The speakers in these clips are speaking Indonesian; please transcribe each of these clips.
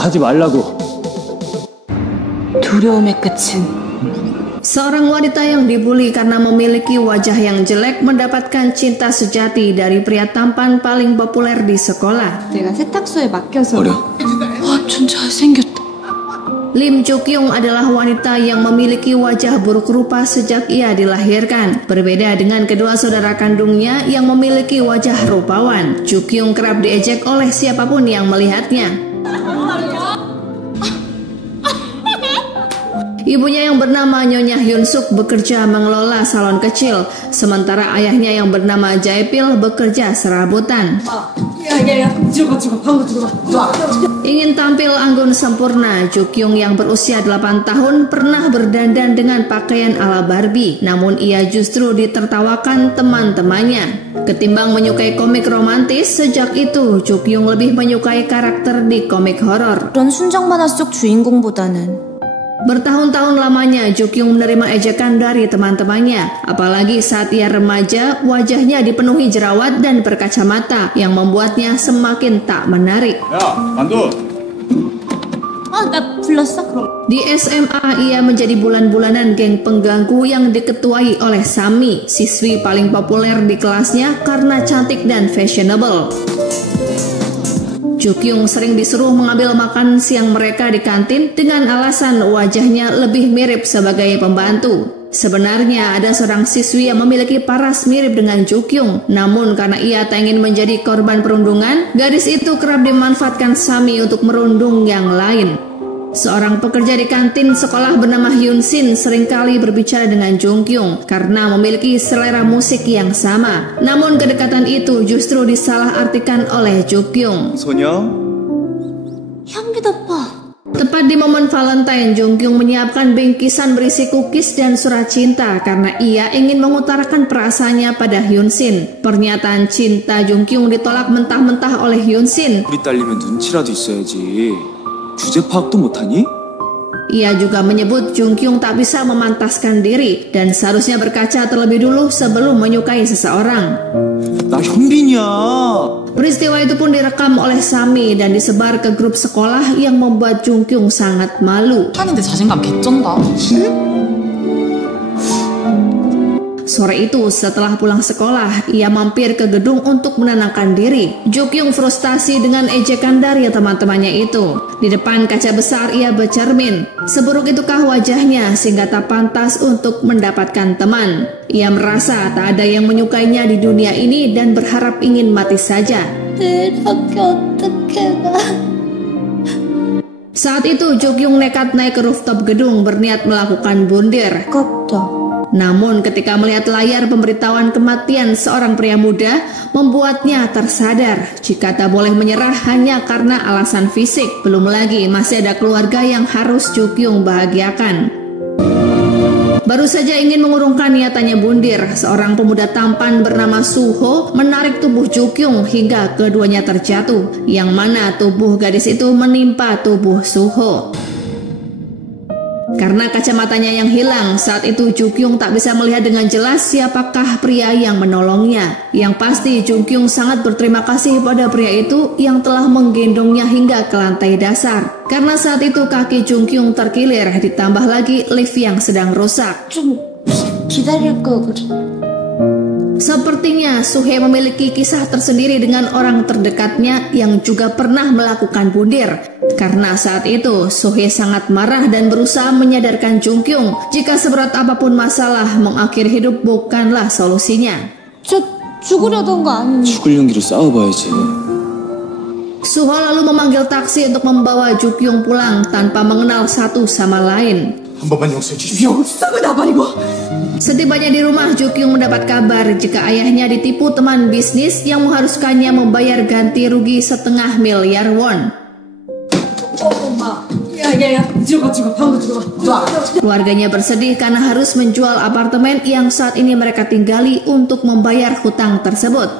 가지 말라고. 두려움의 끝은 seorang wanita yang dibully karena memiliki wajah yang jelek mendapatkan cinta sejati dari pria tampan paling populer di sekolah. 내가 세탁소에 맡겨서 어려. 완전 잘생겼다. Lim Ju-kyung adalah wanita yang memiliki wajah buruk rupa sejak ia dilahirkan. Berbeda dengan kedua saudara kandungnya yang memiliki wajah rupawan, Ju-kyung kerap diejek oleh siapapun yang melihatnya. Ibunya yang bernama Nyonya Hyun-suk bekerja mengelola salon kecil, sementara ayahnya yang bernama Jae-pil bekerja serabutan. Ingin tampil anggun sempurna, Ju-kyung yang berusia 8 tahun pernah berdandan dengan pakaian ala Barbie, namun ia justru ditertawakan teman-temannya. Ketimbang menyukai komik romantis, sejak itu Ju-kyung lebih menyukai karakter di komik horor. 그런 순정 만화 속 주인공보다는 Bertahun-tahun lamanya Ju-kyung menerima ejekan dari teman-temannya, apalagi saat ia remaja, wajahnya dipenuhi jerawat dan berkacamata yang membuatnya semakin tak menarik. 야, 만두. 나 불렀어? 그럼 Di SMA ia menjadi bulan-bulanan geng pengganggu yang diketuai oleh Sami, siswi paling populer di kelasnya karena cantik dan fashionable. Ju-kyung sering disuruh mengambil makan siang mereka di kantin dengan alasan wajahnya lebih mirip sebagai pembantu. Sebenarnya ada seorang siswi yang memiliki paras mirip dengan Ju-kyung, namun karena ia tak ingin menjadi korban perundungan, gadis itu kerap dimanfaatkan Sami untuk merundung yang lain. Seorang pekerja di kantin sekolah bernama Hyun-sin seringkali berbicara dengan Ju-kyung karena memiliki selera musik yang sama. Namun kedekatan itu justru disalahartikan oleh Ju-kyung. 소녀. 향기 덮어. Tepat di momen Valentine, Ju-kyung menyiapkan bingkisan berisi cookies dan surat cinta karena ia ingin mengutarakan perasaannya pada Hyun-sin. Pernyataan cinta Ju-kyung ditolak mentah-mentah oleh Hyun-sin. 우리 딸리면 눈치라도 있어야지. 주제 파악도 못하니? Ia juga menyebut Ju-kyung tak bisa memantaskan diri dan seharusnya berkaca terlebih dulu sebelum menyukai seseorang. 나 현빈이야. Peristiwa itu pun direkam oleh Sami dan disebar ke grup sekolah yang membuat Ju-kyung sangat malu. 하는데 자신감 개쩐다. Sore itu setelah pulang sekolah, ia mampir ke gedung untuk menenangkan diri. Ju-kyung frustasi dengan ejekan dari teman-temannya itu. Di depan kaca besar ia bercermin. Seburuk itukah wajahnya sehingga tak pantas untuk mendapatkan teman. Ia merasa tak ada yang menyukainya di dunia ini dan berharap ingin mati saja. Saat itu Ju-kyung nekat naik ke rooftop gedung berniat melakukan bundir. Namun ketika melihat layar pemberitahuan kematian seorang pria muda, membuatnya tersadar jika tak boleh menyerah hanya karena alasan fisik. Belum lagi masih ada keluarga yang harus Ju-kyung bahagiakan. Baru saja ingin mengurungkan niatannya bundir, seorang pemuda tampan bernama Suho menarik tubuh Ju-kyung hingga keduanya terjatuh, yang mana tubuh gadis itu menimpa tubuh Suho. Karena kacamatanya yang hilang, saat itu Ju-kyung tak bisa melihat dengan jelas siapakah pria yang menolongnya. Yang pasti Ju-kyung sangat berterima kasih pada pria itu yang telah menggendongnya hingga ke lantai dasar. Karena saat itu kaki Ju-kyung terkilir, ditambah lagi lift yang sedang rusak. 좀 기다릴 거 그래. Sepertinya Suhe memiliki kisah tersendiri dengan orang terdekatnya yang juga pernah melakukan bundir. Karena saat itu Suhe sangat marah dan berusaha menyadarkan Ju-kyung jika seberat apapun masalah, mengakhiri hidup bukanlah solusinya. 저 죽으려던 거 아니니? 죽을 용기로 싸워봐야지. Suho lalu memanggil taksi untuk membawa Ju-kyung pulang tanpa mengenal satu sama lain. 한 번만 용서해 주십시오. Setibanya di rumah, Ju-kyung mendapat kabar jika ayahnya ditipu teman bisnis yang mengharuskannya membayar ganti rugi 0,5 miliar won. Keluarganya bersedih karena harus menjual apartemen yang saat ini mereka tinggali untuk membayar hutang tersebut.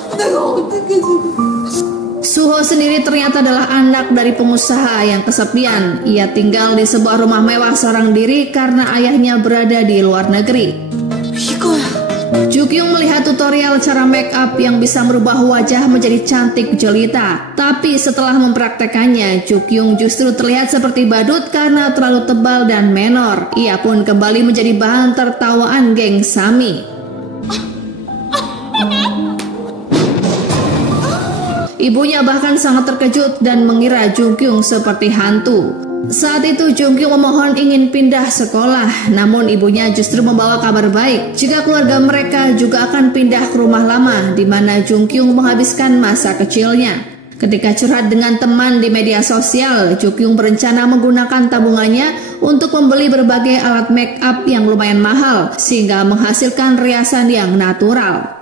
Suho sendiri ternyata adalah anak dari pengusaha yang kesepian. Ia tinggal di sebuah rumah mewah seorang diri karena ayahnya berada di luar negeri. 이거야. Jukyung melihat tutorial cara make up yang bisa merubah wajah menjadi cantik jelita. Tapi setelah mempraktekannya, Jukyung justru terlihat seperti badut karena terlalu tebal dan menor. Ia pun kembali menjadi bahan tertawaan geng Sami. Ibunya bahkan sangat terkejut dan mengira Jukyung seperti hantu. Saat itu Jukyung memohon ingin pindah sekolah, namun ibunya justru membawa kabar baik jika keluarga mereka juga akan pindah ke rumah lama di mana Jukyung menghabiskan masa kecilnya. Ketika curhat dengan teman di media sosial, Jukyung berencana menggunakan tabungannya untuk membeli berbagai alat make up yang lumayan mahal sehingga menghasilkan riasan yang natural.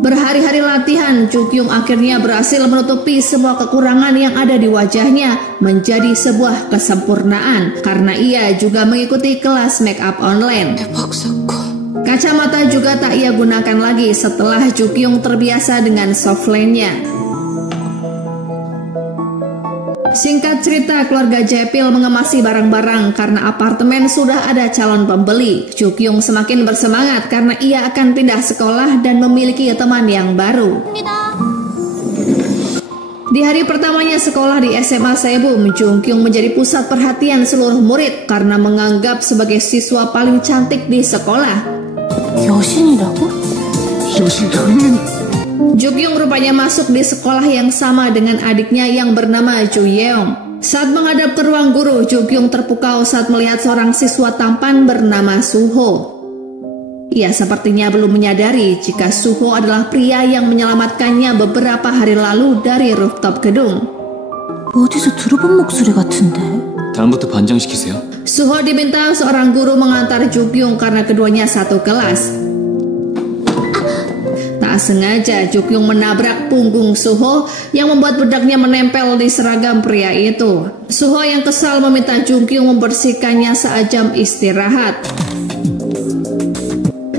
Berhari-hari latihan, Jukyung akhirnya berhasil menutupi semua kekurangan yang ada di wajahnya menjadi sebuah kesempurnaan karena ia juga mengikuti kelas make up online. Kacamata juga tak ia gunakan lagi setelah Jukyung terbiasa dengan softline-nya. Singkat cerita, keluarga Jaepil mengemasi barang-barang karena apartemen sudah ada calon pembeli. Jukyung semakin bersemangat karena ia akan pindah sekolah dan memiliki teman yang baru. Di hari pertamanya sekolah di SMA Saebum, Jukyung menjadi pusat perhatian seluruh murid karena menganggap sebagai siswa paling cantik di sekolah. Jukyung rupanya masuk di sekolah yang sama dengan adiknya yang bernama Juyeong. Saat menghadap ke ruang guru, Jukyung terpukau saat melihat seorang siswa tampan bernama Suho. Ia sepertinya belum menyadari jika Suho adalah pria yang menyelamatkannya beberapa hari lalu dari rooftop gedung. 어디서 들어본 목소리 같은데? 다음부터 반장시키세요. Suho diminta seorang guru mengantar Jukyung karena keduanya satu kelas. Tak sengaja Jukyung menabrak punggung Suho yang membuat bedaknya menempel di seragam pria itu. Suho yang kesal meminta Jukyung membersihkannya saat jam istirahat.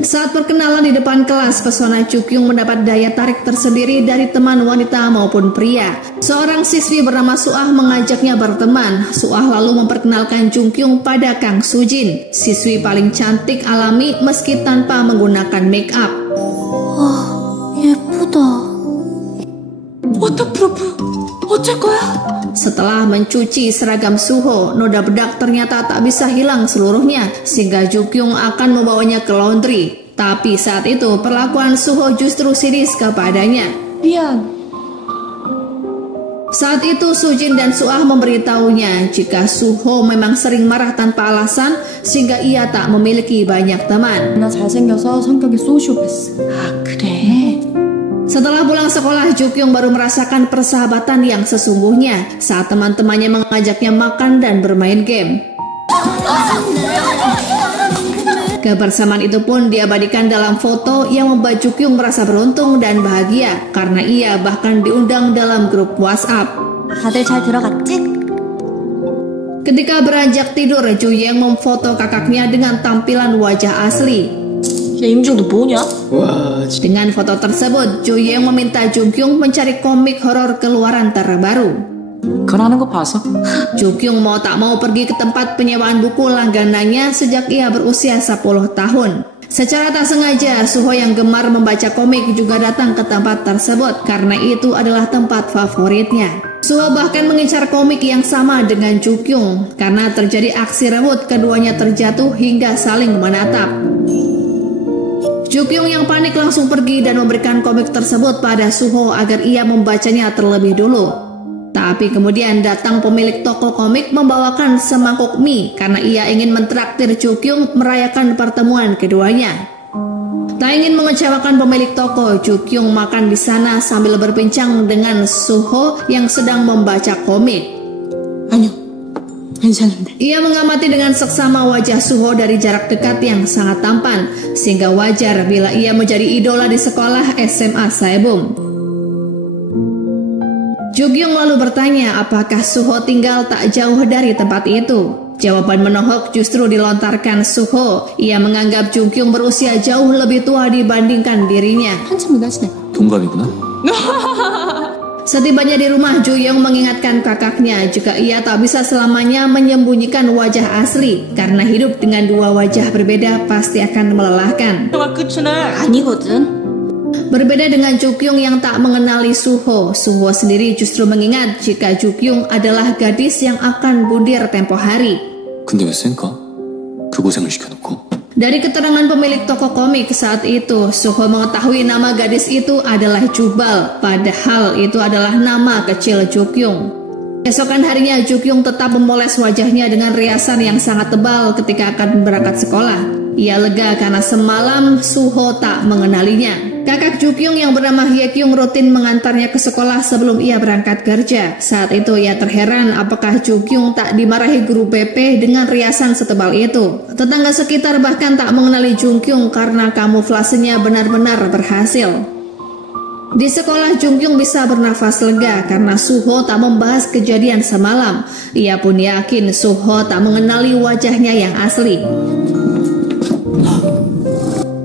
Saat perkenalan di depan kelas, pesona Jukyung mendapat daya tarik tersendiri dari teman wanita maupun pria. Seorang siswi bernama Suah mengajaknya berteman. Suah lalu memperkenalkan Jukyung pada Kang Sujin, siswi paling cantik alami meski tanpa menggunakan make up. 예쁘다. 워터프루프 어쩔 거야? Setelah mencuci seragam Suho, noda bedak ternyata tak bisa hilang seluruhnya sehingga Jukyung akan membawanya ke laundry. Tapi saat itu perlakuan Suho justru sinis kepadanya. 미안. Saat itu Sujin dan Suah memberitahunya jika Suho memang sering marah tanpa alasan sehingga ia tak memiliki banyak teman. 나 잘생겨서 성격이 소시오패스. 아, 그래? Setelah pulang sekolah, Jukyung baru merasakan persahabatan yang sesungguhnya saat teman-temannya mengajaknya makan dan bermain game. Kebersamaan itu pun diabadikan dalam foto yang membuat Jukyung merasa beruntung dan bahagia karena ia bahkan diundang dalam grup WhatsApp. 다들 잘 들어갔지? Ketika beranjak tidur, Juyeong memfoto kakaknya dengan tampilan wajah asli. 야, 임종도 뭐냐? Dengan foto tersebut, Juyeong meminta Jukyung mencari komik horor keluaran terbaru. 그건 하는 거 봐서. Jukyung mau tak mau pergi ke tempat penyewaan buku langganannya sejak ia berusia 10 tahun. Secara tak sengaja, Suho yang gemar membaca komik juga datang ke tempat tersebut karena itu adalah tempat favoritnya. Suho bahkan mengincar komik yang sama dengan Jukyung. Karena terjadi aksi rebut, keduanya terjatuh hingga saling menatap. Jukyung yang panik langsung pergi dan memberikan komik tersebut pada Suho agar ia membacanya terlebih dulu. Tapi kemudian datang pemilik toko komik membawakan semangkuk mie karena ia ingin mentraktir Jukyung merayakan pertemuan keduanya. Tak ingin mengecewakan pemilik toko, Jukyung makan di sana sambil berbincang dengan Suho yang sedang membaca komik. 아니요. 괜찮은데. Ia mengamati dengan seksama wajah Suho dari jarak dekat yang sangat tampan, sehingga wajar bila ia menjadi idola di sekolah SMA Saebum. Jukyung lalu bertanya apakah Suho tinggal tak jauh dari tempat itu. Jawaban menohok justru dilontarkan Suho. Ia menganggap Jukyung berusia jauh lebih tua dibandingkan dirinya. 한참 누나시네. 동갑이구나. Setibanya di rumah, Ju-young mengingatkan kakaknya jika ia tak bisa selamanya menyembunyikan wajah asli karena hidup dengan dua wajah berbeda pasti akan melelahkan. 아니거든. Berbeda dengan Ju-kyung yang tak mengenali Suho, Suho sendiri justru mengingat jika Ju-kyung adalah gadis yang akan bundir tempo hari. 근데 왜 쌩까? 그 고생을 시켜놓고. Dari keterangan pemilik toko komik saat itu, Suho mengetahui nama gadis itu adalah Jubal, padahal itu adalah nama kecil Ju-kyung. Esokan harinya, Ju-kyung tetap memoles wajahnya dengan riasan yang sangat tebal ketika akan berangkat sekolah. Ia lega karena semalam Suho tak mengenalinya. Kakak Ju-kyung yang bernama Hye-kyung rutin mengantarnya ke sekolah sebelum ia berangkat kerja. Saat itu ia terheran apakah Ju-kyung tak dimarahi guru BP dengan riasan setebal itu. Tetangga sekitar bahkan tak mengenali Ju-kyung karena kamuflasenya benar-benar berhasil. Di sekolah, Ju-kyung bisa bernafas lega karena Suho tak membahas kejadian semalam. Ia pun yakin Suho tak mengenali wajahnya yang asli.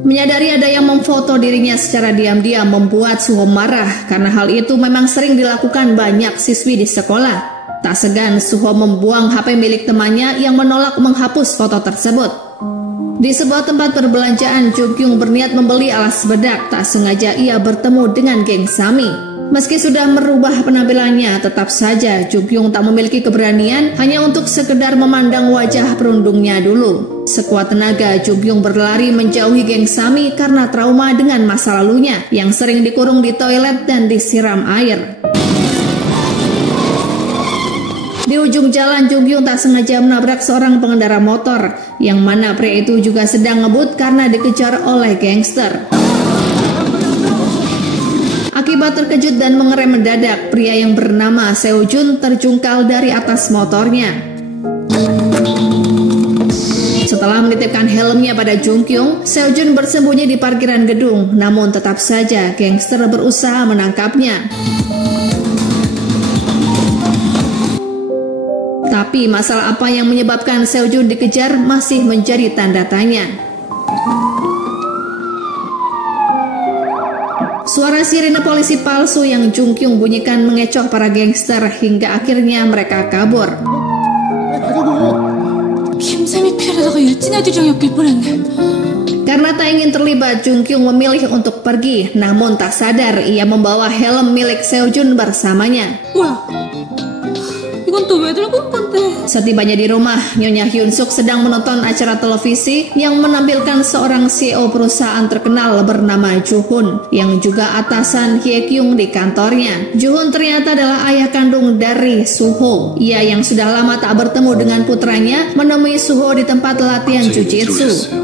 Menyadari ada yang memfoto dirinya secara diam-diam membuat Suho marah karena hal itu memang sering dilakukan banyak siswi di sekolah. Tak segan Suho membuang HP milik temannya yang menolak menghapus foto tersebut. Di sebuah tempat perbelanjaan, Ju-kyung berniat membeli alas bedak. Tak sengaja ia bertemu dengan geng Sami. Meski sudah merubah penampilannya, tetap saja Ju-kyung tak memiliki keberanian hanya untuk sekedar memandang wajah perundungnya dulu. Sekuat tenaga, Ju-kyung berlari menjauhi geng Sami karena trauma dengan masa lalunya yang sering dikurung di toilet dan disiram air. Di ujung jalan, Ju-kyung tak sengaja menabrak seorang pengendara motor, yang mana pria itu juga sedang ngebut karena dikejar oleh gangster. Akibat terkejut dan mengerem mendadak, pria yang bernama Seo-jun terjungkal dari atas motornya. Setelah menitipkan helmnya pada Ju-kyung, Seo-jun bersembunyi di parkiran gedung, namun tetap saja gangster berusaha menangkapnya. Tapi masalah apa yang menyebabkan Seo-jun dikejar masih menjadi tanda tanya. Suara sirine polisi palsu yang Ju-kyung bunyikan mengecoh para gangster hingga akhirnya mereka kabur. 김샘이 피하려다가 일진아들이었길 뻔했네. Karena tak ingin terlibat, Ju-kyung memilih untuk pergi, namun tak sadar ia membawa helm milik Seo-jun bersamanya. 뭐야? 이건 또 왜 들고 온 건데? Setibanya di rumah, Nyonya Hyun-suk sedang menonton acara televisi yang menampilkan seorang CEO perusahaan terkenal bernama Ju-hun yang juga atasan Hye-kyung di kantornya. Ju-hun ternyata adalah ayah kandung dari Suho. Ia yang sudah lama tak bertemu dengan putranya menemui Suho di tempat latihan jujitsu.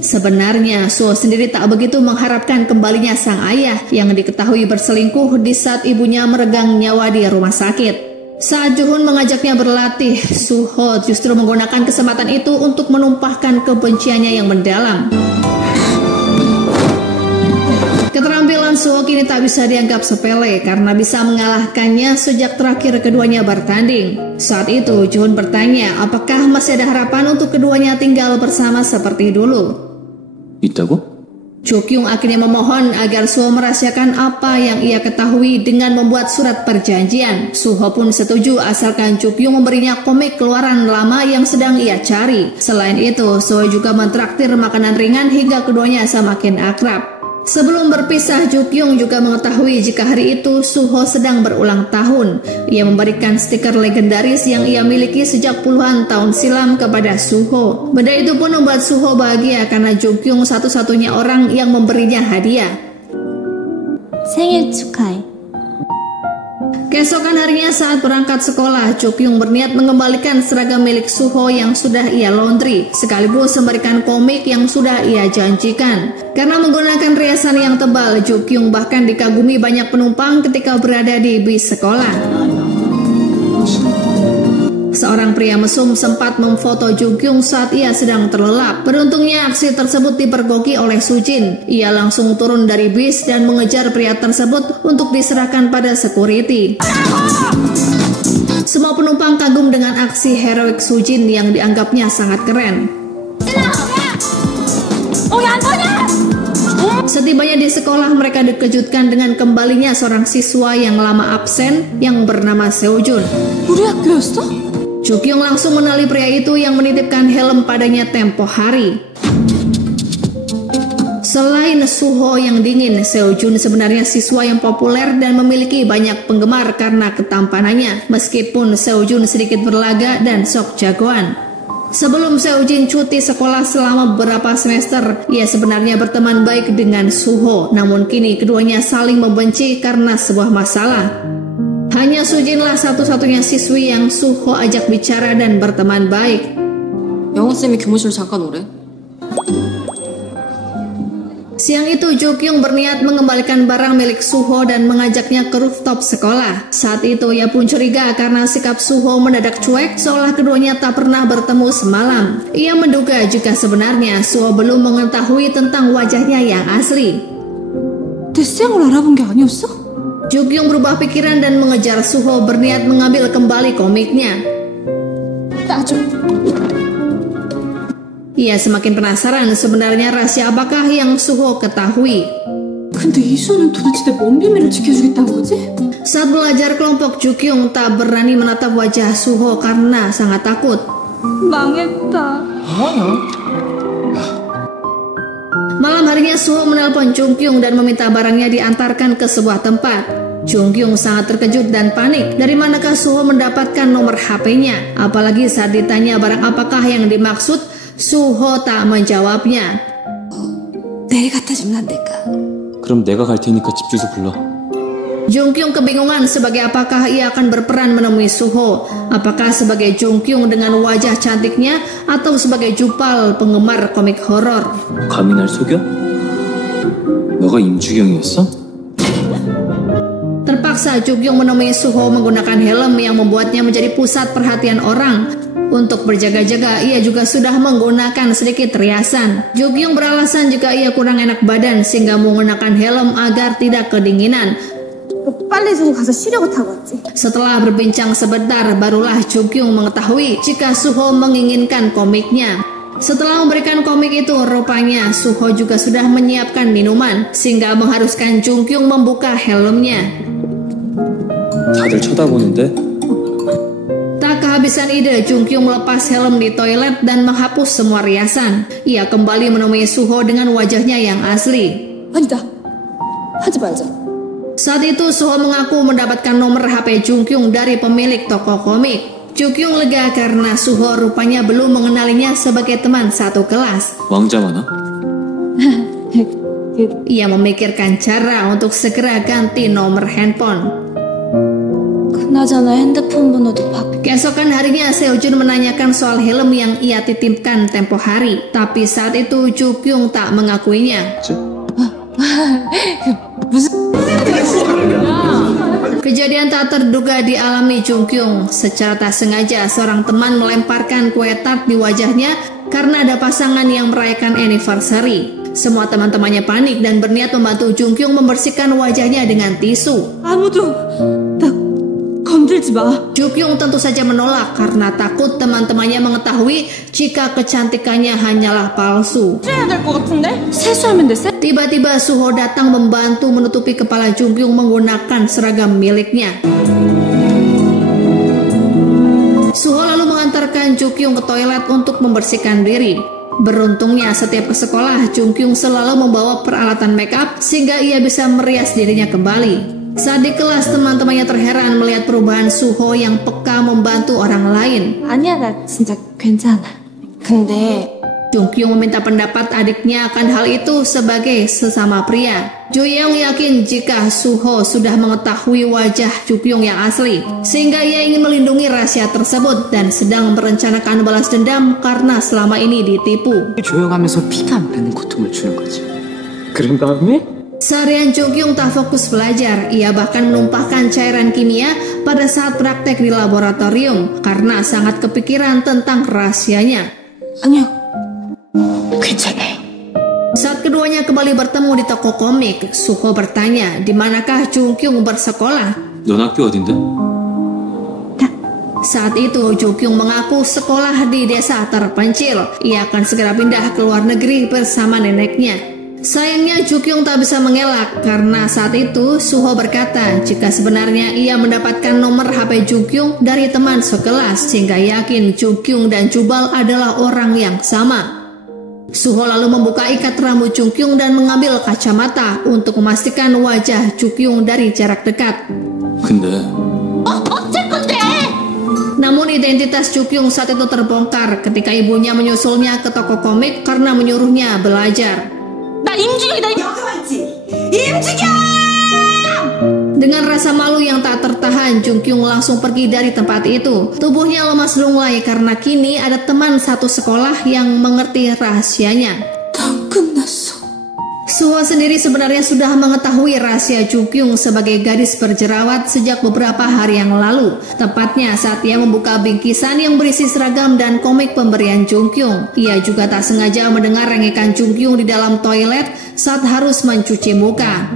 Sebenarnya Suho sendiri tak begitu mengharapkan kembalinya sang ayah yang diketahui berselingkuh di saat ibunya meregang nyawa di rumah sakit. Saat Ju-hun mengajaknya berlatih, Suho justru menggunakan kesempatan itu untuk menumpahkan kebenciannya yang mendalam. Keterampilan Suho kini tak bisa dianggap sepele karena bisa mengalahkannya sejak terakhir keduanya bertanding. Saat itu Ju-hun bertanya apakah masih ada harapan untuk keduanya tinggal bersama seperti dulu. 있다고? Ju-kyung akhirnya memohon agar Suho merahasiakan apa yang ia ketahui dengan membuat surat perjanjian. Suho pun setuju asalkan Ju-kyung memberinya komik keluaran lama yang sedang ia cari. Selain itu, Suho juga mentraktir makanan ringan hingga keduanya semakin akrab. Sebelum berpisah, Ju-kyung juga mengetahui jika hari itu Suho sedang berulang tahun. Ia memberikan stiker legendaris yang ia miliki sejak puluhan tahun silam kepada Suho. Benda itu pun membuat Suho bahagia karena Ju-kyung satu-satunya orang yang memberinya hadiah. 생일 축하해. Keesokan harinya saat berangkat sekolah, Ju-kyung berniat mengembalikan seragam milik Suho yang sudah ia laundry, sekaligus memberikan komik yang sudah ia janjikan. Karena menggunakan riasan yang tebal, Ju-kyung bahkan dikagumi banyak penumpang ketika berada di bis sekolah. Seorang pria mesum sempat memfoto Ju-kyung saat ia sedang terlelap. Beruntungnya aksi tersebut dipergoki oleh Sujin. Ia langsung turun dari bis dan mengejar pria tersebut untuk diserahkan pada security. Semua penumpang kagum dengan aksi heroik Sujin yang dianggapnya sangat keren. Setibanya di sekolah, mereka dikejutkan dengan kembalinya seorang siswa yang lama absen yang bernama Seojun. 우리 학교였어? Jukyung langsung mengenali pria itu yang menitipkan helm padanya tempo hari. Selain Suho yang dingin, Seojun sebenarnya siswa yang populer dan memiliki banyak penggemar karena ketampanannya, meskipun Seojun sedikit berlaga dan sok jagoan. Sebelum Seojun cuti sekolah selama beberapa semester, ia sebenarnya berteman baik dengan Suho, namun kini keduanya saling membenci karena sebuah masalah. Hanya Sujinlah satu-satunya siswi yang Suho ajak bicara dan berteman baik. 영어쌤이 교무실 잠깐 오래. Siang itu Jukyung berniat mengembalikan barang milik Suho dan mengajaknya ke rooftop sekolah. Saat itu ia pun curiga karena sikap Suho mendadak cuek seolah keduanya tak pernah bertemu semalam. Ia menduga jika sebenarnya Suho belum mengetahui tentang wajahnya yang asli. 내 쌩을 알아본 게 아니었어? Jukyung berubah pikiran dan mengejar Suho berniat mengambil kembali komiknya. Ia semakin penasaran sebenarnya rahasia apakah yang Suho ketahui. 근데 이수는 도대체 내 뭔 비밀을 지켜주겠다는 거지? Saat belajar kelompok, Jukyung tak berani menatap wajah Suho karena sangat takut. 망했다. Malam harinya Suho menelpon Jukyung dan meminta barangnya diantarkan ke sebuah tempat. Jukyung sangat terkejut dan panik. Dari manakah Suho mendapatkan nomor HP-nya? Apalagi saat ditanya barang apakah yang dimaksud, Suho tak menjawabnya. 내가 갖다 주면 안 될까? 그럼 내가 갈 테니까 집 주소 불러. Jukyung kebingungan sebagai apakah ia akan berperan menemui Suho. Apakah sebagai Jukyung dengan wajah cantiknya atau sebagai Jupal penggemar komik horor. 감히 날 속여? 너가 임주경이었어? Terpaksa Jukyung menemui Suho menggunakan helm yang membuatnya menjadi pusat perhatian orang. Untuk berjaga-jaga, ia juga sudah menggunakan sedikit riasan. Jukyung beralasan jika ia kurang enak badan sehingga menggunakan helm agar tidak kedinginan. 빨리 좀 가서 쉬려고 타고 왔지. Setelah berbincang sebentar, barulah Jukyung mengetahui jika Suho menginginkan komiknya. Setelah memberikan komik itu, rupanya Suho juga sudah menyiapkan minuman, sehingga mengharuskan Jukyung membuka helmnya. 다들 쳐다보는데? Tak kehabisan ide, Jukyung melepas helm di toilet dan menghapus semua riasan. Ia kembali menemui Suho dengan wajahnya yang asli. 아니다. 하지 말자. Saat itu Suho mengaku mendapatkan nomor HP Jukyung dari pemilik toko komik. Jukyung lega karena Suho rupanya belum mengenalinya sebagai teman satu kelas. 왕자 만화? Ia memikirkan cara untuk segera ganti nomor handphone. 그나저나 핸드폰 번호도 바뀌. Keesokan harinya Seojun menanyakan soal helm yang ia titipkan tempo hari. Tapi saat itu Jukyung tak mengakuinya. Kejadian tak terduga dialami Jukyung. Secara tak sengaja seorang teman melemparkan kue tart di wajahnya karena ada pasangan yang merayakan anniversary. Semua teman-temannya panik dan berniat membantu Jukyung membersihkan wajahnya dengan tisu. 아무도 나 건들지 마. Jukyung tentu saja menolak karena takut teman-temannya mengetahui jika kecantikannya hanyalah palsu. 해야 될 것 같은데? 세수하면 돼. Tiba-tiba Suho datang membantu menutupi kepala Jukyung menggunakan seragam miliknya. Suho lalu mengantarkan Jukyung ke toilet untuk membersihkan diri. Beruntungnya setiap ke sekolah, Jukyung selalu membawa peralatan makeup sehingga ia bisa merias dirinya kembali. Saat di kelas, teman-temannya terheran melihat perubahan Suho yang peka membantu orang lain. 아니야, 나 진짜 괜찮아. 근데 Jukyung meminta pendapat adiknya akan hal itu sebagai sesama pria. Juyeong yakin jika Suho sudah mengetahui wajah Jukyung yang asli, sehingga ia ingin melindungi rahasia tersebut dan sedang merencanakan balas dendam karena selama ini ditipu. 조용하면서 피가 안 나는 고통을 주는 거지. 그런 다음에? Seharian Jukyung tak fokus belajar. Ia bahkan menumpahkan cairan kimia pada saat praktek di laboratorium karena sangat kepikiran tentang rahasianya. 아니요. 괜찮아요. Saat keduanya kembali bertemu di toko komik, Suho bertanya, di manakah Jukyung bersekolah? 넌 학교 어딘데? Saat itu Jukyung mengaku sekolah di desa terpencil. Ia akan segera pindah ke luar negeri bersama neneknya. Sayangnya Jukyung tak bisa mengelak karena saat itu Suho berkata jika sebenarnya ia mendapatkan nomor HP Jukyung dari teman sekelas sehingga yakin Jukyung dan Jubal adalah orang yang sama. Suho lalu membuka ikat rambut Jukyung dan mengambil kacamata untuk memastikan wajah Jukyung dari jarak dekat. Namun identitas Jukyung saat itu terbongkar ketika ibunya menyusulnya ke toko komik karena menyuruhnya belajar. Dengan rasa malu yang tak tertahan, Jukyung langsung pergi dari tempat itu. Tubuhnya lemas lunglai karena kini ada teman satu sekolah yang mengerti rahasianya. Suho sendiri sebenarnya sudah mengetahui rahasia Jukyung sebagai gadis berjerawat sejak beberapa hari yang lalu. Tepatnya saat ia membuka bingkisan yang berisi seragam dan komik pemberian Jukyung. Ia juga tak sengaja mendengar rengekan Jukyung di dalam toilet saat harus mencuci muka.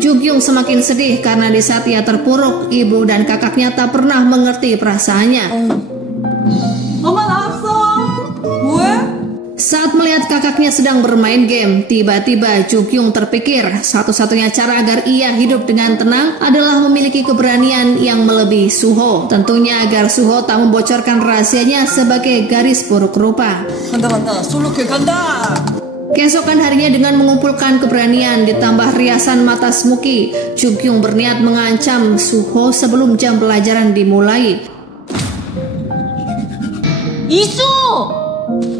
Jukyung semakin sedih karena di saat ia terpuruk, ibu dan kakaknya tak pernah mengerti perasaannya. Saat melihat kakaknya sedang bermain game, tiba-tiba Jukyung terpikir satu-satunya cara agar ia hidup dengan tenang adalah memiliki keberanian yang melebihi Suho. Tentunya agar Suho tak membocorkan rahasianya sebagai gadis buruk rupa. Keesokan harinya dengan mengumpulkan keberanian ditambah riasan mata smoky, Jukyung berniat mengancam Suho sebelum jam pelajaran dimulai.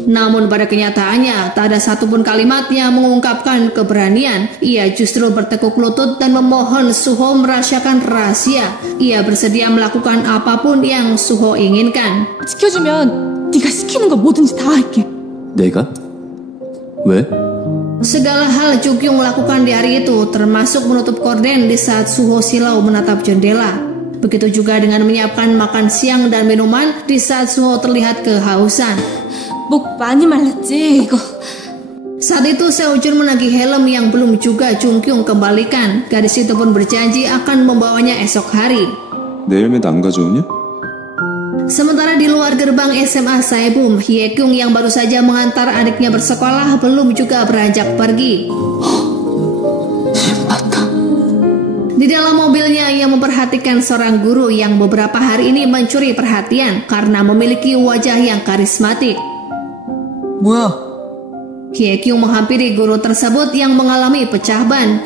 Namun pada kenyataannya tak ada satupun kalimat yang mengungkapkan keberanian. Ia justru bertekuk lutut dan memohon Suho merahasiakan rahasia. Ia bersedia melakukan apapun yang Suho inginkan. 지켜주면 네가 시키는 거 뭐든지 다 할게. 내가? 왜? Segala hal Jukyung lakukan di hari itu, termasuk menutup korden di saat Suho silau menatap jendela. Begitu juga dengan menyiapkan makan siang dan minuman di saat Suho terlihat kehausan. 목 많이 말랐지 이거. Saat itu Seojun menagih helm yang belum juga Jukyung kembalikan. Gadis itu pun berjanji akan membawanya esok hari. 내 헬멧 안 가져오냐? Sementara di luar gerbang SMA Saebum, Hyekyung yang baru saja mengantar adiknya bersekolah belum juga beranjak pergi. Di dalam mobilnya ia memperhatikan seorang guru yang beberapa hari ini mencuri perhatian karena memiliki wajah yang karismatik. Hyekyung menghampiri guru tersebut yang mengalami pecah ban.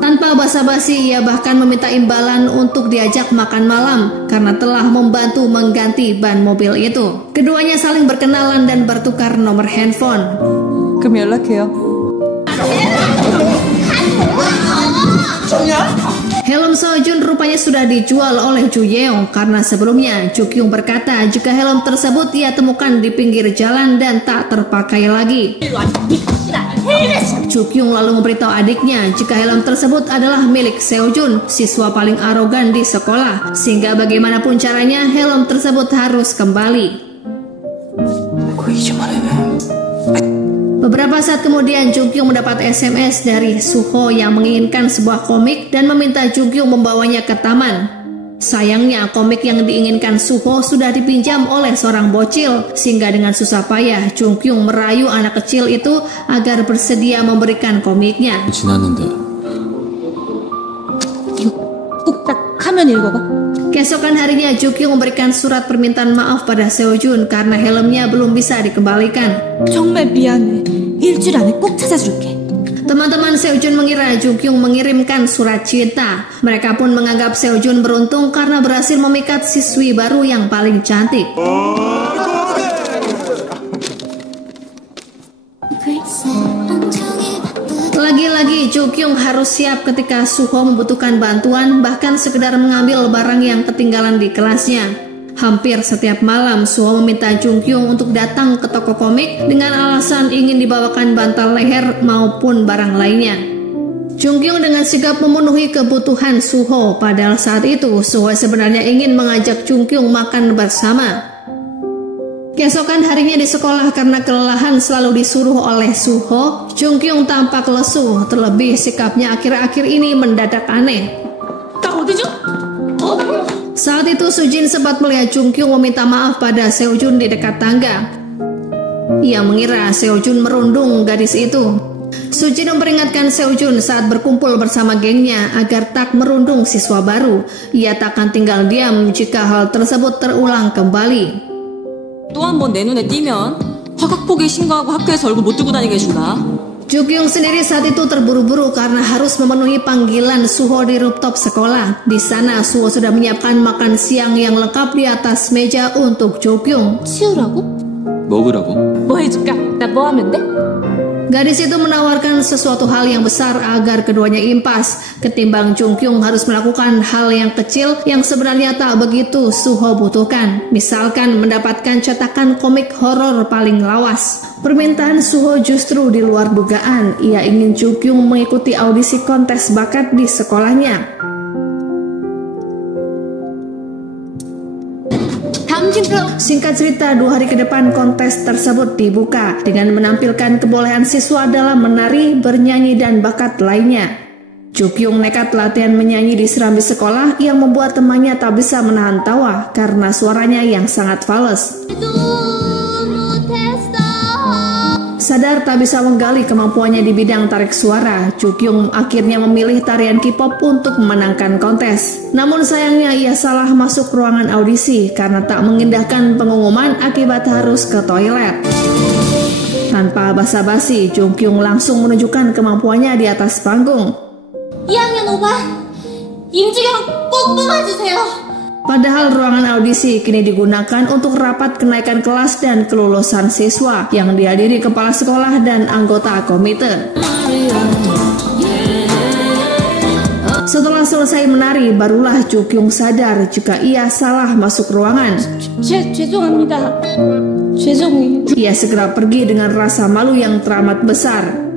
Tanpa basa-basi ia bahkan meminta imbalan untuk diajak makan malam karena telah membantu mengganti ban mobil itu. Keduanya saling berkenalan dan bertukar nomor handphone. 그럼 연락해요. Helm Seojun rupanya sudah dijual oleh Ju Yeong karena sebelumnya Jukyung berkata jika helm tersebut ia temukan di pinggir jalan dan tak terpakai lagi. Jukyung lalu memberitahu adiknya jika helm tersebut adalah milik Seojun, siswa paling arogan di sekolah, sehingga bagaimanapun caranya helm tersebut harus kembali. Beberapa saat kemudian Jukyung mendapat SMS dari Suho yang menginginkan sebuah komik dan meminta Jukyung membawanya ke taman. Sayangnya komik yang diinginkan Suho sudah dipinjam oleh seorang bocil, sehingga dengan susah payah Jukyung merayu anak kecil itu agar bersedia memberikan komiknya. 지났는데. 꾹딱 하면 읽어봐. Keesokan harinya Jukyung memberikan surat permintaan maaf pada Seojun karena helmnya belum bisa dikembalikan. 정말 미안해. 일주일 안에 꼭 찾아줄게. Teman-teman Seojun mengira Jukyung mengirimkan surat cinta. Mereka pun menganggap Seojun beruntung karena berhasil memikat siswi baru yang paling cantik. Lagi-lagi Jukyung harus siap ketika Suho membutuhkan bantuan, bahkan sekedar mengambil barang yang ketinggalan di kelasnya. Hampir setiap malam Suho meminta Jukyung untuk datang ke toko komik dengan alasan ingin dibawakan bantal leher maupun barang lainnya. Jukyung dengan sigap memenuhi kebutuhan Suho, padahal saat itu Suho sebenarnya ingin mengajak Jukyung makan bersama. Keesokan harinya di sekolah karena kelelahan selalu disuruh oleh Suho, Jukyung tampak lesu, terlebih sikapnya akhir-akhir ini mendadak aneh. Saat itu Sujin sempat melihat Jukyung meminta maaf pada Seojun di dekat tangga. Ia mengira Seojun merundung gadis itu. Sujin memperingatkan Seojun saat berkumpul bersama gengnya agar tak merundung siswa baru. Ia takkan tinggal diam jika hal tersebut terulang kembali. 또 한 번 내 눈에 띄면 화각포기 신고하고 학교에서 얼굴 못 들고 다니게 해준다. Jukyung sendiri saat itu terburu-buru karena harus memenuhi panggilan Suho di rooftop sekolah. Di sana Suho sudah menyiapkan makan siang yang lengkap di atas meja untuk Jukyung. 치우라고? 먹으라고. 뭐 해줄까? 나 뭐 하면 돼? Gadis itu menawarkan sesuatu hal yang besar agar keduanya impas, ketimbang Jungkyung harus melakukan hal yang kecil yang sebenarnya tak begitu Suho butuhkan. Misalkan mendapatkan cetakan komik horor paling lawas. Permintaan Suho justru di luar dugaan. Ia ingin Jungkyung mengikuti audisi kontes bakat di sekolahnya. Singkat cerita, 2 hari ke depan kontes tersebut dibuka dengan menampilkan kebolehan siswa dalam menari, bernyanyi, dan bakat lainnya. Jukyung nekat latihan menyanyi di serambi sekolah yang membuat temannya tak bisa menahan tawa karena suaranya yang sangat fales. Sadar tak bisa menggali kemampuannya di bidang tarik suara, Jukyung akhirnya memilih tarian K-pop untuk memenangkan kontes. Namun sayangnya ia salah masuk ruangan audisi karena tak mengindahkan pengumuman akibat harus ke toilet. Tanpa basa-basi, Jukyung langsung menunjukkan kemampuannya di atas panggung. 2학년 5반 임지경 꼭 뽑아주세요. Padahal ruangan audisi kini digunakan untuk rapat kenaikan kelas dan kelulusan siswa yang dihadiri kepala sekolah dan anggota komite. Setelah selesai menari, barulah Jukyung sadar jika ia salah masuk ruangan. 죄송합니다. 죄송해요. Ia segera pergi dengan rasa malu yang teramat besar.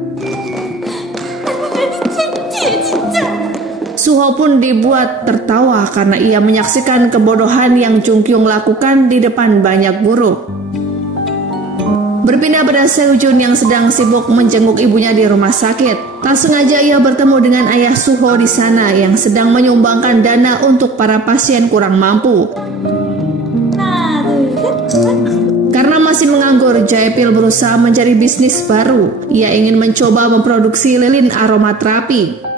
Suho pun dibuat tertawa karena ia menyaksikan kebodohan yang Jungkyung lakukan di depan banyak guru. Berpindah pada Seojun yang sedang sibuk menjenguk ibunya di rumah sakit. Tak sengaja ia bertemu dengan ayah Suho di sana yang sedang menyumbangkan dana untuk para pasien kurang mampu. Karena masih menganggur, Jaepil berusaha mencari bisnis baru. Ia ingin mencoba memproduksi lilin aromaterapi.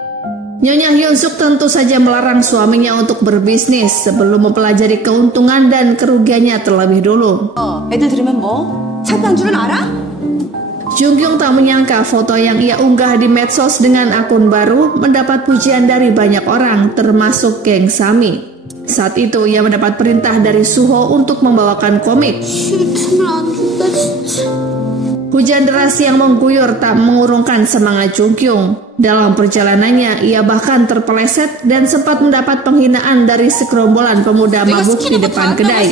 Nyonya Hyunsuk tentu saja melarang suaminya untuk berbisnis sebelum mempelajari keuntungan dan kerugiannya terlebih dulu. 애들 들으면 뭐? 착한 줄은 알아? Jungkyung tak menyangka foto yang ia unggah di medsos dengan akun baru mendapat pujian dari banyak orang, termasuk geng Sami. Saat itu ia mendapat perintah dari Suho untuk membawakan komik. Hujan deras yang mengguyur tak mengurungkan semangat Jungkyung. Dalam perjalanannya, ia bahkan terpeleset dan sempat mendapat penghinaan dari segerombolan pemuda mabuk di depan kedai.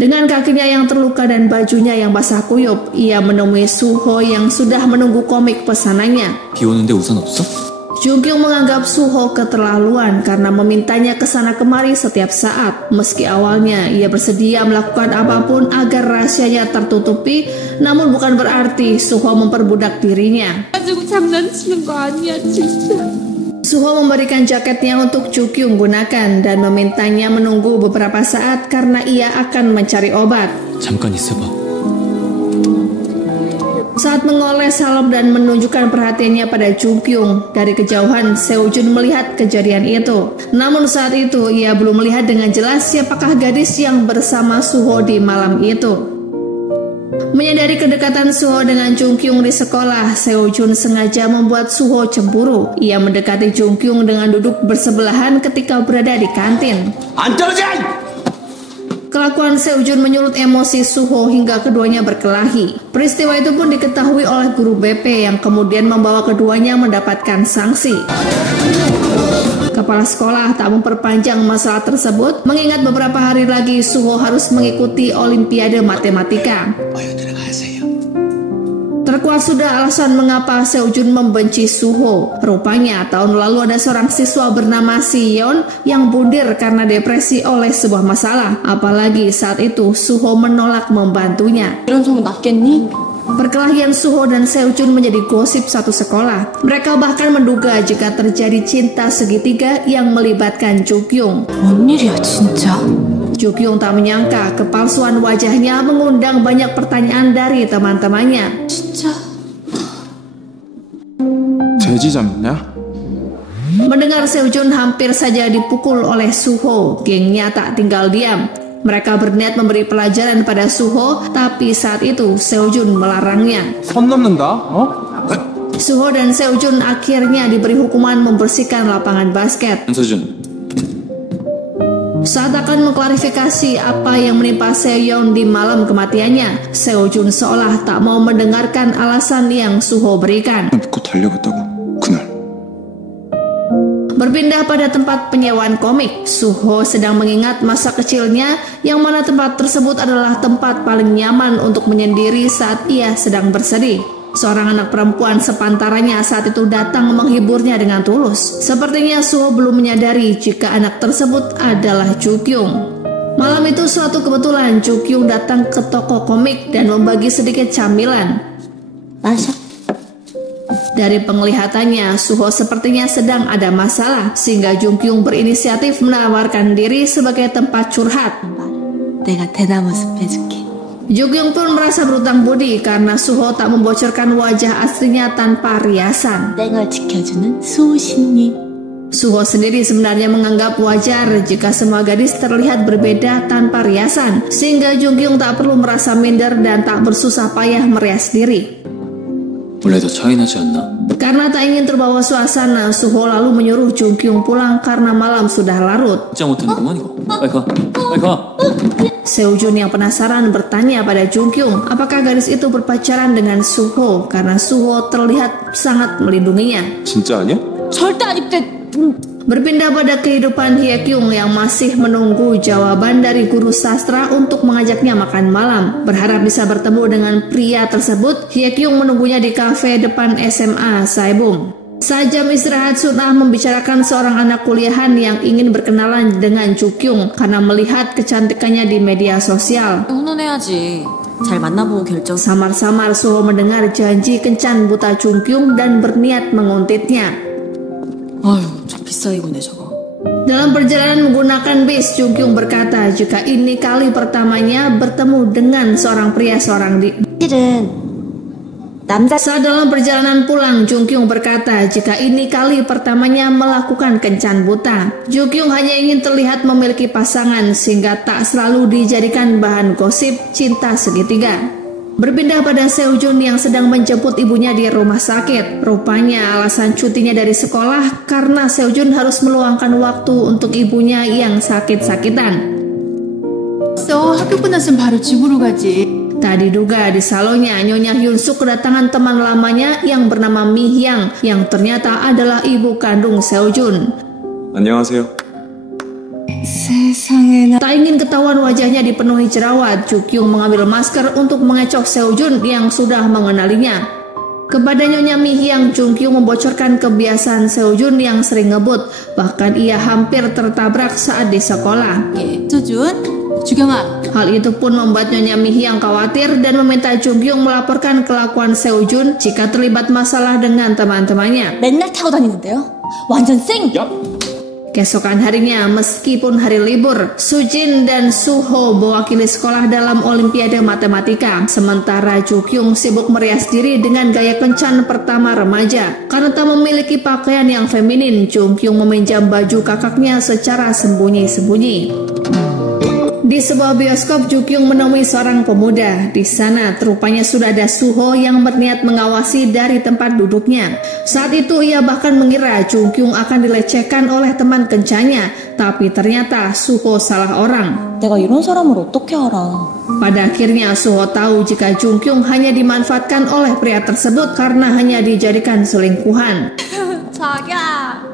Dengan kakinya yang terluka dan bajunya yang basah kuyup, ia menemui Suho yang sudah menunggu komik pesanannya. 비 오는데 우산 없어? Jungkyung menganggap Suho keterlaluan karena memintanya ke sana kemari setiap saat. Meski awalnya ia bersedia melakukan apapun agar rahasianya tertutupi, namun bukan berarti Suho memperbudak dirinya. Suho memberikan jaketnya untuk Jukyung gunakan dan memintanya menunggu beberapa saat karena ia akan mencari obat. 잠깐 있어봐. Saat mengoles salep dan menunjukkan perhatiannya pada Jungkyung, dari kejauhan Seojun melihat kejadian itu. Namun saat itu ia belum melihat dengan jelas siapakah gadis yang bersama Suho di malam itu. Menyadari kedekatan Suho dengan Jungkyung di sekolah, Seojun sengaja membuat Suho cemburu. Ia mendekati Jungkyung dengan duduk bersebelahan ketika berada di kantin. Kelakuan Seojun menyulut emosi Suho hingga keduanya berkelahi. Peristiwa itu pun diketahui oleh guru BP yang kemudian membawa keduanya mendapatkan sanksi. Kepala sekolah tak memperpanjang masalah tersebut, mengingat beberapa hari lagi Suho harus mengikuti Olimpiade Matematika. Terkuat sudah alasan mengapa Seojun membenci Suho. Rupanya tahun lalu ada seorang siswa bernama Siyeon yang bundir karena depresi oleh sebuah masalah. Apalagi saat itu Suho menolak membantunya. 이런 소문 났겠니? Perkelahian Suho dan Seojun menjadi gosip satu sekolah. Mereka bahkan menduga jika terjadi cinta segitiga yang melibatkan Jukyung. 뭔 일이야 진짜? Jukyung tak menyangka kepalsuan wajahnya mengundang banyak pertanyaan dari teman-temannya. 돼지 잡냐? Mendengar Seojun hampir saja dipukul oleh Suho, gengnya tak tinggal diam. Mereka berniat memberi pelajaran pada Suho, tapi saat itu Seojun melarangnya. 선 넘는다? Suho dan Seojun akhirnya diberi hukuman membersihkan lapangan basket. 한서준, Saat akan mengklarifikasi apa yang menimpa Seoyeon di malam kematiannya, Seojun seolah tak mau mendengarkan alasan yang Suho berikan. 믿고 달려갔다고 그날. Berpindah pada tempat penyewaan komik, Suho sedang mengingat masa kecilnya yang mana tempat tersebut adalah tempat paling nyaman untuk menyendiri saat ia sedang bersedih. Seorang anak perempuan sepantarannya saat itu datang menghiburnya dengan tulus. Sepertinya Suho belum menyadari jika anak tersebut adalah Jukyung. Malam itu suatu kebetulan Jukyung datang ke toko komik dan membagi sedikit camilan. Dari penglihatannya, Suho sepertinya sedang ada masalah, sehingga Jukyung berinisiatif menawarkan diri sebagai tempat curhat. 내가 대나무 숲 해줄게. Jukyung pun merasa berutang budi karena Suho tak membocorkan wajah aslinya tanpa riasan. 땡을 지켜주는 수신님. Suho sendiri sebenarnya menganggap wajar jika semua gadis terlihat berbeda tanpa riasan, sehingga Jukyung tak perlu merasa minder dan tak bersusah payah merias diri. 원래 더 차이 나지 않나? Karena tak ingin terbawa suasana, Suho lalu menyuruh Jukyung pulang karena malam sudah larut. 진짜 못하는구만 이거. 빨리 가. 빨리 가. Seojun yang penasaran bertanya pada Jukyung apakah gadis itu berpacaran dengan Suho karena Suho terlihat sangat melindunginya. 진짜 아니야? 절대 아닌데. Berpindah pada kehidupan Hyekyung yang masih menunggu jawaban dari guru sastra untuk mengajaknya makan malam. Berharap bisa bertemu dengan pria tersebut, Hyekyung menunggunya di kafe depan SMA Saebum. Saat jam istirahat, Sunah membicarakan seorang anak kuliahan yang ingin berkenalan dengan Jukyung karena melihat kecantikannya di media sosial. 혼혼해야지. 잘 만나보고 결정. Samar-samar Suho mendengar janji kencan buta Jukyung dan berniat menguntitnya. 아유, 저 비싸이구네 저거. Dalam perjalanan menggunakan bis, Jukyung berkata jika ini kali pertamanya bertemu dengan seorang pria seorang diri. Saat dalam perjalanan pulang, Jukyung berkata jika ini kali pertamanya melakukan kencan buta. Jukyung hanya ingin terlihat memiliki pasangan sehingga tak selalu dijadikan bahan gosip cinta segitiga. Berpindah pada Seojun yang sedang menjemput ibunya di rumah sakit. Rupanya alasan cutinya dari sekolah karena Seojun harus meluangkan waktu untuk ibunya yang sakit-sakitan. 학교 끝났으면 바로 집으로 가지. Tak diduga di salonnya Nyonya Hyunsuk kedatangan teman lamanya yang bernama Mi Hyang yang ternyata adalah ibu kandung Seojun. 안녕하세요. Tak ingin ketahuan wajahnya dipenuhi jerawat, Jukyung mengambil masker untuk mengecoh Seojun yang sudah mengenalinya. Kepada Nyonya Mi Hyang, Jukyung membocorkan kebiasaan Seojun yang sering ngebut, bahkan ia hampir tertabrak saat di sekolah. 서준, 주경아. Hal itu pun membuat Nyonya Mi Hyang khawatir dan meminta Jukyung melaporkan kelakuan Seojun jika terlibat masalah dengan teman-temannya. 맨날 타고 다니는데요. 완전 쌩. Keesokan harinya, meskipun hari libur, Sujin dan Suho mewakili sekolah dalam Olimpiade Matematika. Sementara Jukyung sibuk merias diri dengan gaya kencan pertama remaja. Karena tak memiliki pakaian yang feminin, Jukyung meminjam baju kakaknya secara sembunyi-sembunyi. Di sebuah bioskop, Jukyung menemui seorang pemuda. Di sana, rupanya sudah ada Suho yang berniat mengawasi dari tempat duduknya. Saat itu, ia bahkan mengira Jukyung akan dilecehkan oleh teman kencannya. Tapi ternyata Suho salah orang. 내가 이런 사람을 어떻게 알아? Pada akhirnya, Suho tahu jika Jukyung hanya dimanfaatkan oleh pria tersebut karena hanya dijadikan selingkuhan. 자기야.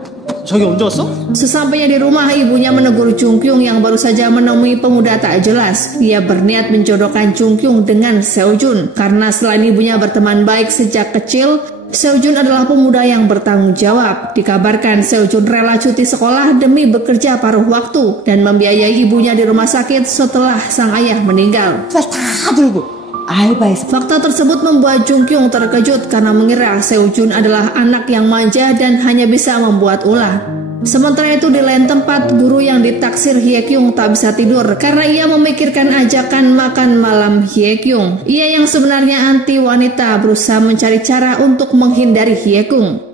자기 언제 왔어? Sesampainya di rumah, ibunya menegur Jukyung yang baru saja menemui pemuda tak jelas. Ia berniat menjodohkan Jukyung dengan Seojun. Karena selain ibunya berteman baik sejak kecil, Seojun adalah pemuda yang bertanggung jawab. Dikabarkan Seojun rela cuti sekolah demi bekerja paruh waktu dan membiayai ibunya di rumah sakit setelah sang ayah meninggal. 다 들고. 알바에서. Fakta tersebut membuat Jukyung terkejut karena mengira Seojun adalah anak yang manja dan hanya bisa membuat ulah. Sementara itu di lain tempat, guru yang ditaksir Hye-kyung tak bisa tidur karena ia memikirkan ajakan makan malam Hye-kyung. Ia yang sebenarnya anti wanita berusaha mencari cara untuk menghindari Hye-kyung.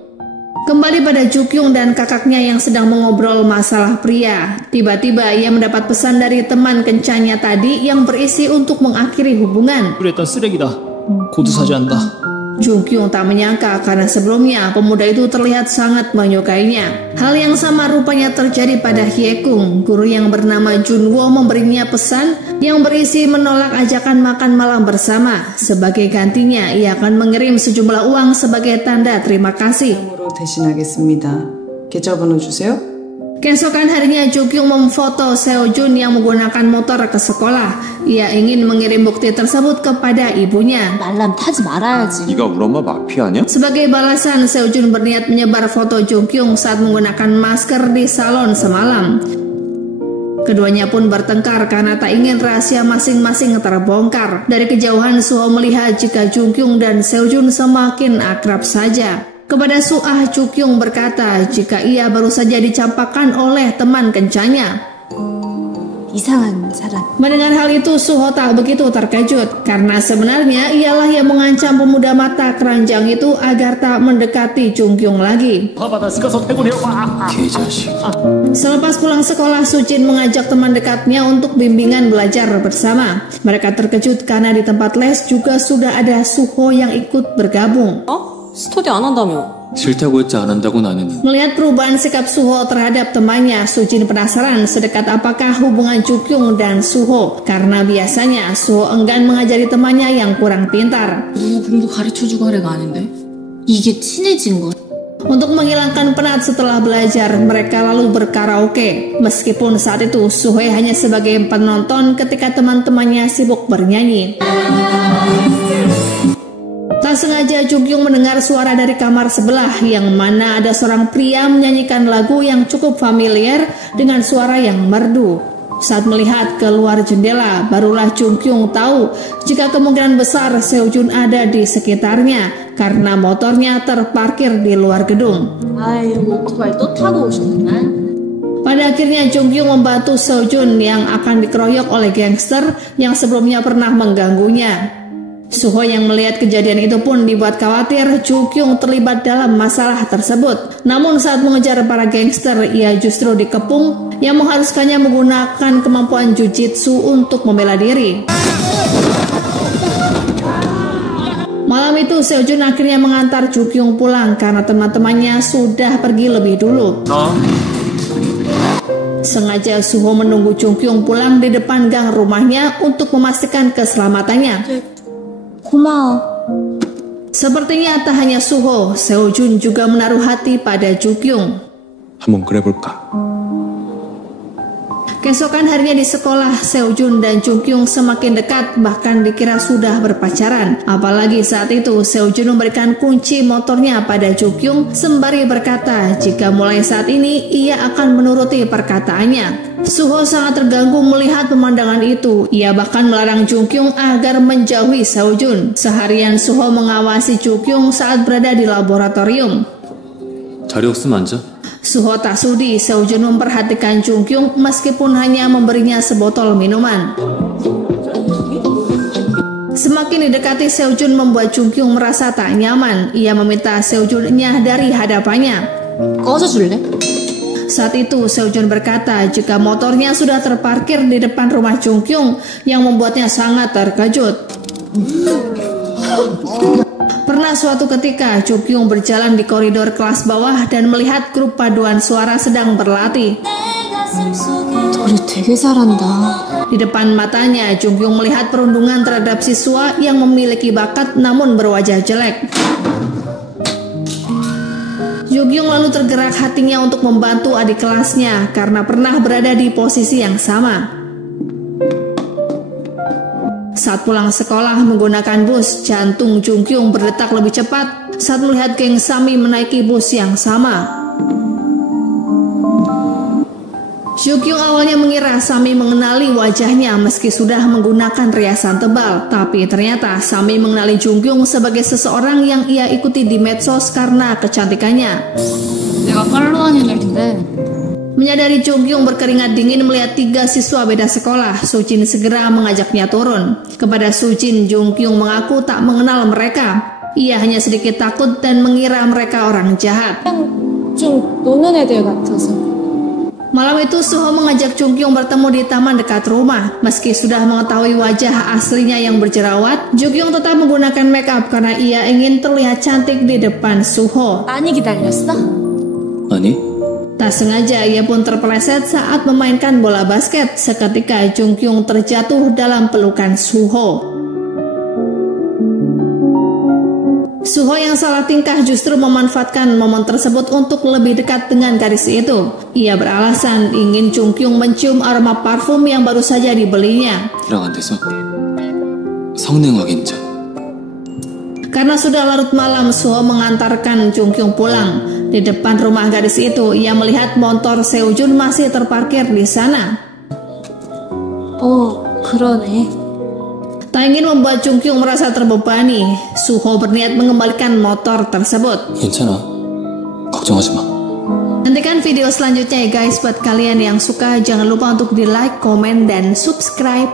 Kembali pada Ju-kyung dan kakaknya yang sedang mengobrol masalah pria. Tiba-tiba ia mendapat pesan dari teman kencannya tadi yang berisi untuk mengakhiri hubungan. 그랬던 쓰레기다. 고두 사지 않다. Ju-kyung tak menyangka karena sebelumnya pemuda itu terlihat sangat menyukainya. Hal yang sama rupanya terjadi pada Hye-kyung. Guru yang bernama Junwo memberinya pesan yang berisi menolak ajakan makan malam bersama. Sebagai gantinya, ia akan mengirim sejumlah uang sebagai tanda terima kasih. 대신하겠습니다. 계좌번호 주세요. Keesokan harinya Ju-kyung memfoto Seo-jun yang menggunakan motor ke sekolah. Ia ingin mengirim bukti tersebut kepada ibunya. 말람 타지 말아야지. 네가 우리 엄마 마피아냐? Sebagai balasan, Seo-jun berniat menyebar foto Ju-kyung saat menggunakan masker di salon semalam. Keduanya pun bertengkar karena tak ingin rahasia masing-masing terbongkar. Dari kejauhan, Suho melihat jika Ju-kyung dan Seo-jun semakin akrab saja. Kepada Suah, Ju-kyung berkata jika ia baru saja dicampakkan oleh teman kencannya. 이상한 사람. Mendengar hal itu, Suho tak begitu terkejut karena sebenarnya ialah yang mengancam pemuda mata keranjang itu agar tak mendekati Ju-kyung lagi. 개자식. Selepas pulang sekolah, Sujin mengajak teman dekatnya untuk bimbingan belajar bersama. Mereka terkejut karena di tempat les juga sudah ada Suho yang ikut bergabung. 스터디 안 한다며. 싫다고 했지 안 한다고 나는. Melihat perubahan sikap Suho terhadap temannya, Sujin penasaran sedekat apakah hubungan Ju-kyung dan Suho. Karena biasanya Suho enggan mengajari temannya yang kurang pintar. 공부 가르쳐주고 할 애가 아닌데. 이게 친해진 거. Untuk menghilangkan penat setelah belajar, mereka lalu berkaraoke. Meskipun saat itu Suho hanya sebagai penonton ketika teman-temannya sibuk bernyanyi. Tak sengaja Ju-kyung mendengar suara dari kamar sebelah yang mana ada seorang pria menyanyikan lagu yang cukup familiar dengan suara yang merdu. Saat melihat keluar jendela, barulah Ju-kyung tahu jika kemungkinan besar Seo-jun ada di sekitarnya karena motornya terparkir di luar gedung. 아이고, 오토바이 또 타고 오셨구만. Pada akhirnya Ju-kyung membantu Seo-jun yang akan dikeroyok oleh gangster yang sebelumnya pernah mengganggunya. Suho yang melihat kejadian itu pun dibuat khawatir Ju-kyung terlibat dalam masalah tersebut. Namun saat mengejar para gangster, ia justru dikepung yang mengharuskannya menggunakan kemampuan jujitsu untuk membela diri. Malam itu Seo-jun akhirnya mengantar Ju-kyung pulang karena teman-temannya sudah pergi lebih dulu. Sengaja Suho menunggu Ju-kyung pulang di depan gang rumahnya untuk memastikan keselamatannya. 고마워. Sepertinya tak hanya Suho, Seo-jun juga menaruh hati pada Ju-kyung. 한번 그래볼까? Keesokan harinya di sekolah, Seo-jun dan Ju-kyung semakin dekat, bahkan dikira sudah berpacaran. Apalagi saat itu Seo-jun memberikan kunci motornya pada Ju-kyung sembari berkata jika mulai saat ini ia akan menuruti perkataannya. Suho sangat terganggu melihat pemandangan itu. Ia bahkan melarang Ju-kyung agar menjauhi Seo-jun. Seharian Suho mengawasi Ju-kyung saat berada di laboratorium. 자리 없으면 앉아. Suho tak sudi Seo-jun memperhatikan Ju-kyung meskipun hanya memberinya sebotol minuman. Semakin didekati Seo-jun membuat Ju-kyung merasa tak nyaman. Ia meminta Seo-jun dari hadapannya. 꺼져줄래? Saat itu Seo-jun berkata jika motornya sudah terparkir di depan rumah Ju-kyung yang membuatnya sangat terkejut. Pernah suatu ketika Ju-kyung berjalan di koridor kelas bawah dan melihat grup paduan suara sedang berlatih. 노래 되게 잘한다. Di depan matanya Ju-kyung melihat perundungan terhadap siswa yang memiliki bakat namun berwajah jelek. Ju-kyung lalu tergerak hatinya untuk membantu adik kelasnya karena pernah berada di posisi yang sama. Saat pulang sekolah menggunakan bus, jantung Ju-kyung berdetak lebih cepat saat melihat geng Sami menaiki bus yang sama. Ju-kyung awalnya mengira Sami mengenali wajahnya meski sudah menggunakan riasan tebal, tapi ternyata Sami mengenali Ju-kyung sebagai seseorang yang ia ikuti di medsos karena kecantikannya. 내가 팔로우하는 날인데. Menyadari Jongkyung berkeringat dingin melihat 3 siswa beda sekolah, Sujin segera mengajaknya turun. Kepada Sujin, Jongkyung mengaku tak mengenal mereka. Ia hanya sedikit takut dan mengira mereka orang jahat. 좀 노는 애들 같아서. Malam itu Suho mengajak Jongkyung bertemu di taman dekat rumah. Meski sudah mengetahui wajah aslinya yang berjerawat, Jongkyung tetap menggunakan make up karena ia ingin terlihat cantik di depan Suho. 많이 기다렸어? 아니? Tak sengaja ia pun terpeleset saat memainkan bola basket. Seketika Jongkyung terjatuh dalam pelukan Suho. Suho yang salah tingkah justru memanfaatkan momen tersebut untuk lebih dekat dengan gadis itu. Ia beralasan ingin Jongkyung mencium aroma parfum yang baru saja dibelinya. 랑 안 돼서 성능 확인자. Karena sudah larut malam, Suho mengantarkan Jongkyung pulang. Di depan rumah gadis itu, ia melihat motor Seojun masih terparkir di sana. 그러네. Tak ingin membuat Jongkyung merasa terbebani, Suho berniat mengembalikan motor tersebut. 괜찮아. 걱정하지 마. Nantikan video selanjutnya ya guys. Buat kalian yang suka, jangan lupa untuk di like, komen, dan subscribe.